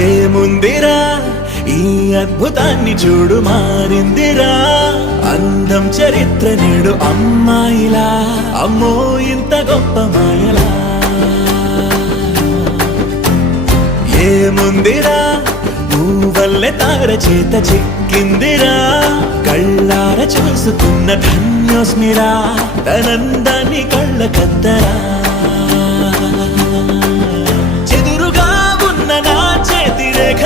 ఏముందిరా ఈ అద్భుతాన్ని చూడు మారిందిరా అందం చరిత్ర నేడు అమ్మాయిలా అమ్మో ఇంత గొప్ప మాయలా ఏముందిరా నువ్వల్లే తార చేత చిక్కిందిరా కళ్ళార చూసుకున్న ధన్యోస్మిరా తనందాన్ని కళ్ళ కద్దరా